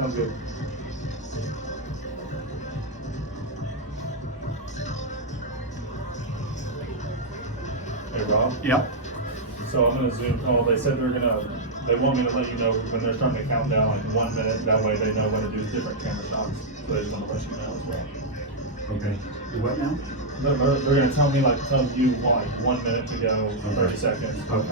Sounds good. Hey, Rob? Yep. So I'm gonna Zoom call. They said they want me to let you know when they're starting to count down like 1 minute. That way they know when to do different camera shots. So they just want to let you know as well. Okay. You what now? They're gonna tell me tell you like 1 minute to go, 30 seconds. Okay.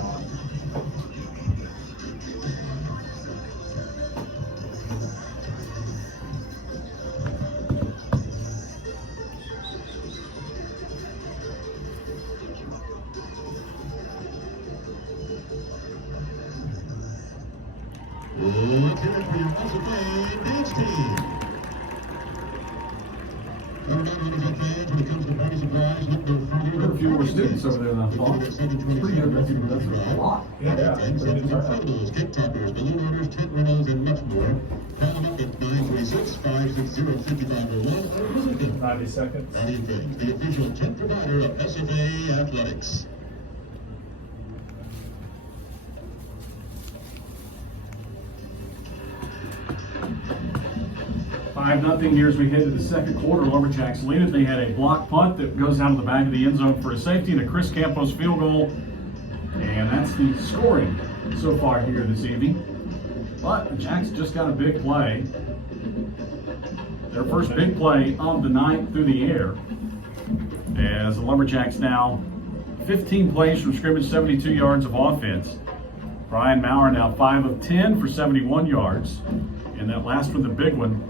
There are a few more students over there than I thought. Pretty good. That's a lot. Yeah. Pretty good turnout. Kick toppers, balloon orders, tent rentals, and much more. Call them up at 936-560-5501. 90 seconds. The official tent provider of SFA Athletics. 5-0 here as we head to the second quarter. Lumberjacks lead it. They had a block punt that goes out of the back of the end zone for a safety and a Chris Campos field goal. And that's the scoring so far here this evening. But the Jacks just got a big play. Their first big play of the night through the air. As the Lumberjacks now 15 plays from scrimmage, 72 yards of offense. Brian Maurer now 5 of 10 for 71 yards. And that last one, the big one,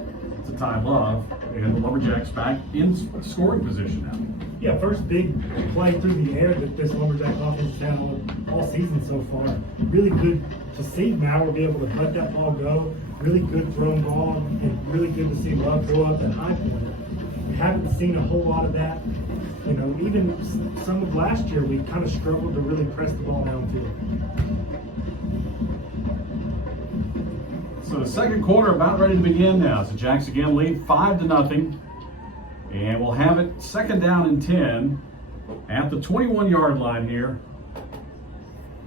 to Ty Love, and the Lumberjacks back in scoring position now. Yeah, first big play through the air that this Lumberjack offense has had all season so far. Really good to see Maurer be able to let that ball go. Really good thrown ball, and really good to see Love go up at high point. We haven't seen a whole lot of that. You know, even some of last year, we kind of struggled to really press the ball downfield. So the second quarter about ready to begin now. So Jacks again lead 5-0. And we'll have it second down and 10 at the 21-yard line here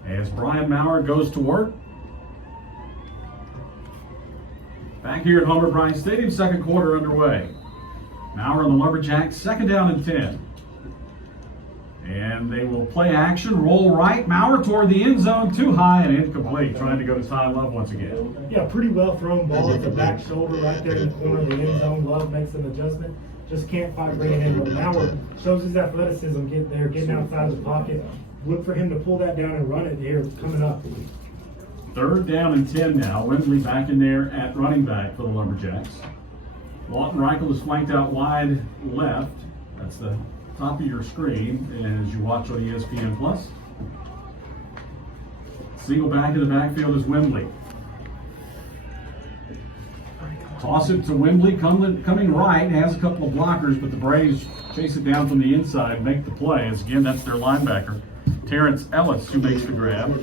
as Brian Maurer goes to work. Back here at Homer Bryant Stadium, second quarter underway. Maurer and the Lumberjacks, second down and 10. And they will play action, roll right. Maurer toward the end zone, too high and incomplete. Trying to go to Ty Love once again. Yeah, pretty well thrown ball at the back shoulder right there in the corner of the end zone. Love makes an adjustment. Just can't quite bring it in. But Maurer shows his athleticism getting outside of the pocket. Look for him to pull that down and run it here coming up. Third down and 10 now. Wembley back in there at running back for the Lumberjacks. Lawton Reichel is flanked out wide left. That's the top of your screen as you watch on ESPN Plus. Single back in the backfield is Wembley. Toss it to Wembley, coming right, has a couple of blockers, but the Braves chase it down from the inside, make the play. As again, that's their linebacker, Terrence Ellis, who makes the grab.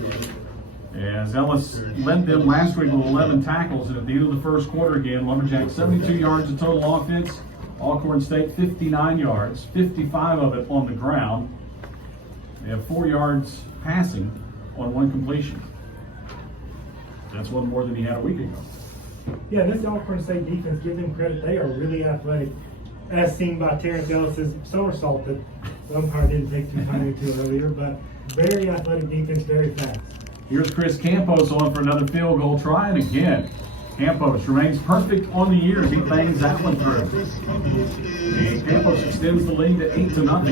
As Ellis led them last week with 11 tackles, and at the end of the first quarter again, Lumberjacks 72 yards of total offense. Alcorn State 59 yards, 55 of it on the ground. They have 4 yards passing on one completion. That's one more than he had a week ago. Yeah, this Alcorn State defense, give them credit, they are really athletic. As seen by Terrence Ellis' somersault that the umpire didn't take too kindly to earlier, but very athletic defense, very fast. Here's Chris Campos on for another field goal try, and again, Campos remains perfect on the year as he bangs that one through. And Campos extends the lead to 8-0.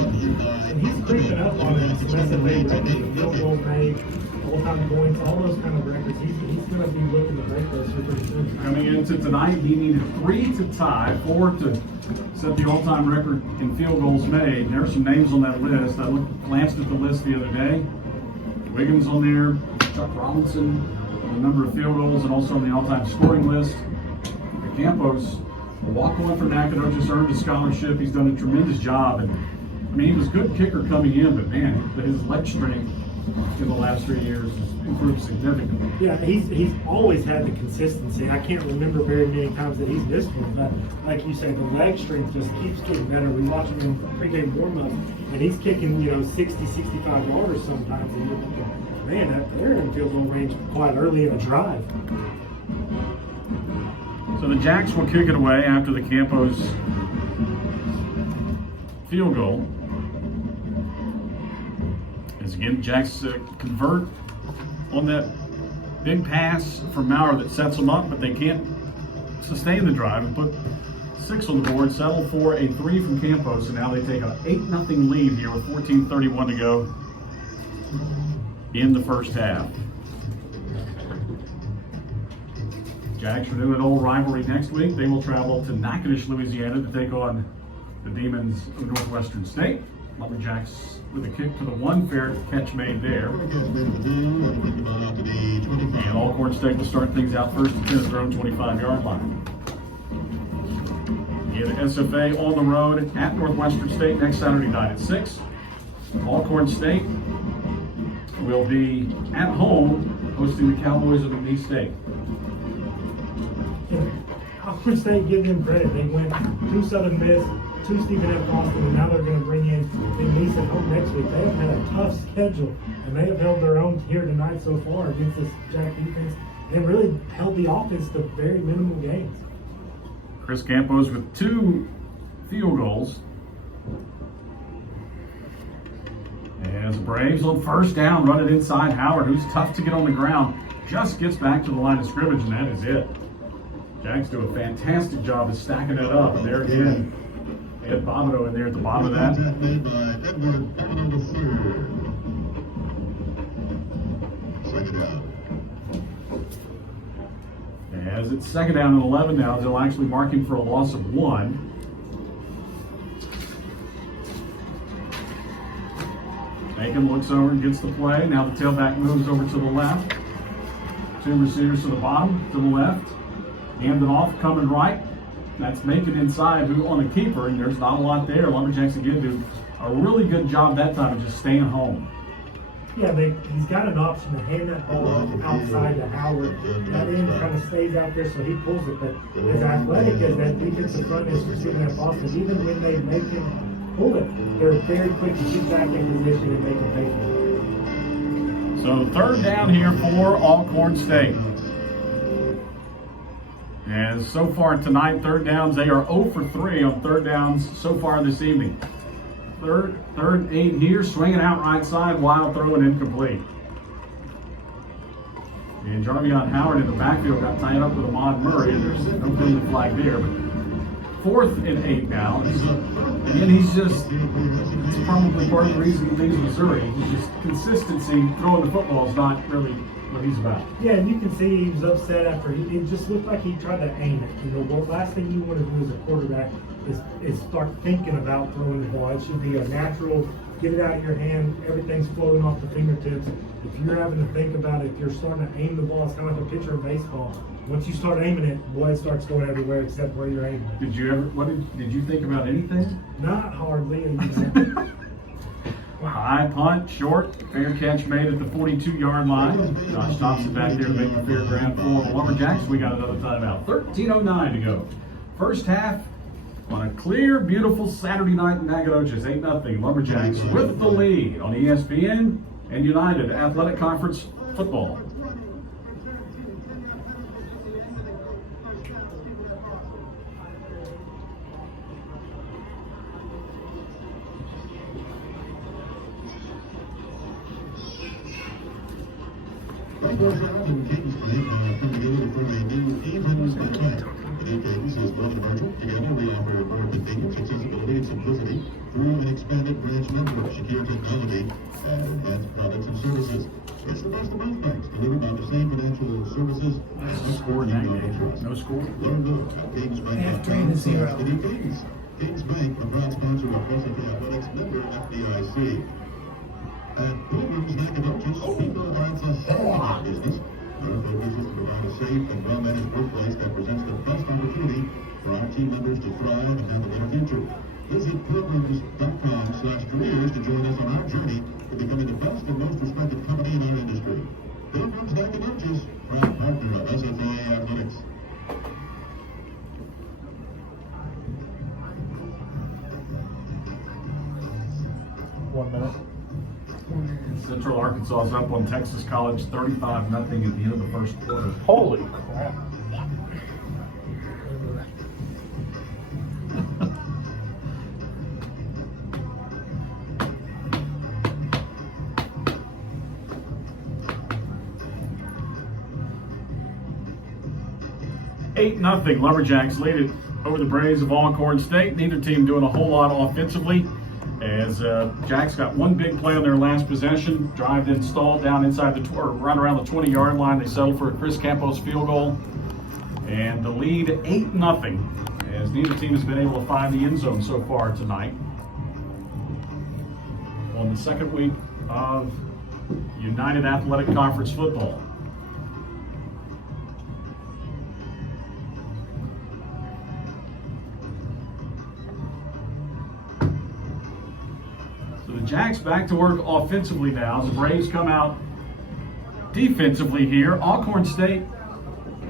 And he's creeping up on an expressive record, the field goal made, all-time points, all those kind of records. He's going to be looking to break those here pretty soon. Coming into tonight, he needed 3 to tie, 4 to set the all-time record in field goals made. There are some names on that list. I glanced at the list the other day. Wiggins on there, Chuck Robinson, the number of field goals, and also on the all-time scoring list. Campos, a walk-on from Nacogdoches, earned a scholarship. He's done a tremendous job. And I mean, he was a good kicker coming in, but man, his leg strength in the last 3 years has improved significantly. Yeah, he's always had the consistency. I can't remember very many times that he's missed one, but like you say, the leg strength just keeps getting better. We watch him in pregame warm-ups, and he's kicking, 60, 65 yards sometimes. And you're thinking, man, they're in field goal range quite early in a drive. So the Jacks will kick it away after the Campos field goal. As again, Jacks convert on that big pass from Maurer that sets them up, but they can't sustain the drive and put 6 on the board, settle for a 3 from Campos, and now they take an 8-0 lead here with 14:31 to go in the first half. Jacks renew an old rivalry next week. They will travel to Natchitoches, Louisiana to take on the Demons of Northwestern State. Lumberjacks with a kick to the 1, fair catch made there. And Alcorn State will start things out first and 10 at their own 25-yard line. Again, SFA on the road at Northwestern State next Saturday night at 6. Alcorn State will be at home hosting the Cowboys of McNeese State. Alcorn State, give them credit. They went 2 Southern Miss, 2 Stephen F. Austin, and now they're going to bring in McNeese at home next week. They have had a tough schedule, and they have held their own here tonight so far against this Jack defense, and really held the offense to very minimal gains. Chris Campos with 2 field goals. As the Braves on first down run it inside Howard, who's tough to get on the ground, just gets back to the line of scrimmage, and that is it. Jacks do a fantastic job of stacking it up, and there again, Ed Bobineau in there at the bottom of that. As it's 2nd down and 11 now, they'll actually mark him for a loss of 1. Aiken looks over and gets the play. Now the tailback moves over to the left. 2 receivers to the bottom, to the left. Hand it off, coming right. That's Macon inside, who on a keeper, and there's not a lot there. Lumberjacks again do a really good job that time of just staying home. Yeah, he's got an option to hand that ball outside to Howard. That end kind of stays out there, so he pulls it. But as athletic as that defensive front is for Stephen F. Austin, even when they make him pull it, they're very quick to get back in position and make him pay for it. So 3rd down here for Alcorn State. As so far tonight, 3rd downs, they are 0 for 3 on 3rd downs so far this evening. Third and 8 here, swinging out right side, wild throw and incomplete. And Jarvion Howard in the backfield got tied up with Ahmad Murray, and there's no penalty flag there. But 4th and 8 now. Again, he's just, it's probably part of the reason he leaves Missouri. He's just consistency, throwing the football is not really what he's about. Yeah, and you can see he was upset after it just looked like he tried to aim it. You know, the last thing you want to do as a quarterback is start thinking about throwing the ball. It should be a natural, get it out of your hand, everything's floating off the fingertips. If you're having to think about it, if you're starting to aim the ball, it's kind of like a pitcher of baseball. Once you start aiming it, boy, it starts going everywhere except where you're aiming it. Did you ever, did you think about anything? Not hardly. High punt, short, fair catch made at the 42-yard line. Josh Thompson back there to make the fair grab for the Lumberjacks. We got another timeout. 13:09 to go. First half on a clear, beautiful Saturday night in Natchitoches. 8-0. Lumberjacks with the lead on ESPN and United Athletic Conference football. Together they offer more convenience, accessibility, and simplicity through an expanded branch network, secure technology, and advanced products and services. It's the best of both banks, delivered by the same financial services. No score in that game. No score. Learn more at CadensBank.com/Cadence. Cadence Bank, a proud sponsor of SFA Athletics, member FDIC. At Pilgrim's Natchitoches, people that's a whole business. Their focus is to provide a safe and well-managed workplace that presents the best opportunity for our team members to thrive and have a better future. Visit pilgrims.com/careers to join us on our journey to becoming the best and most respected company in our industry. Pilgrims Natchitoches, proud partner of SFA Athletics. Central Arkansas is up on Texas College 35-0 at the end of the first quarter. Holy crap. 8-0. Lumberjacks lead it over the Braves of Alcorn State. Neither team doing a whole lot offensively, as Jacks got one big play on their last possession. Drive then stalled down inside the or right around the 20-yard line. They settled for a Chris Campos field goal, and the lead 8-0, as neither team has been able to find the end zone so far tonight. On the second week of United Athletic Conference football. So the Jacks back to work offensively now as the Braves come out defensively here. Alcorn State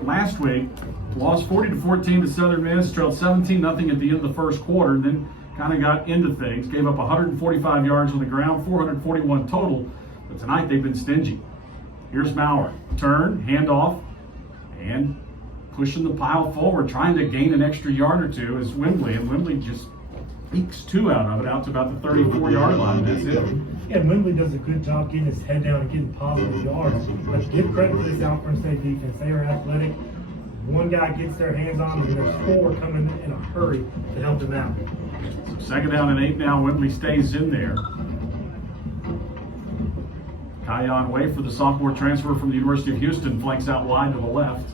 last week lost 40-14 to Southern Miss, trailed 17-0 at the end of the first quarter, then kind of got into things, gave up 145 yards on the ground, 441 total, but tonight they've been stingy. Here's Maurer, turn, handoff, and pushing the pile forward, trying to gain an extra yard or two is Wembley, and Wembley just ekes two out of it, out to about the 34-yard line. That's it. Yeah, Wembley does a good job getting his head down and getting positive yards. But give credit to this Alcorn State defense. They are athletic. One guy gets their hands on them, and there's four coming in a hurry to help them out. So 2nd down and 8 now. Wembley stays in there. Kyon Way for the sophomore transfer from the University of Houston flanks out wide to the left.